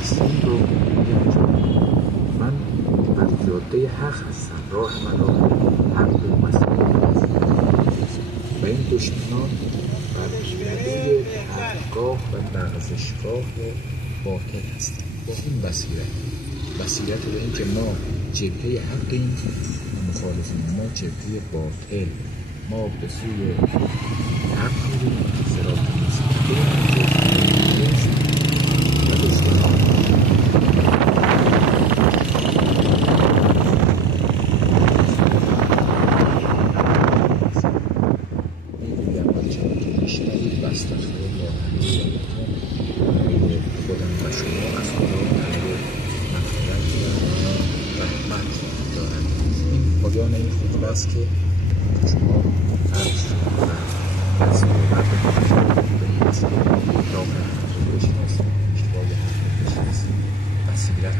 تحصیل رو انجام. من بر جاده حق هستم، راه من راه حق و مسئولیت است و این دشمنان بر روی حقگاه و لغزشگاه باطل هستند. با این بصیرت به این که ما جبهه حقیم و مخالفین ما جبهه باطل، ما به سوی حق میریم، صراط مستقیم و دشمنان استغفرالله برای خودم و شما از خدا طلب مغفرت و رحمت دارم. این پایان این خطبه است که شما عرض و صحبت به این است که راه حق رو بشناسیم، اشتباه حق رو بشناسیم، بصیرت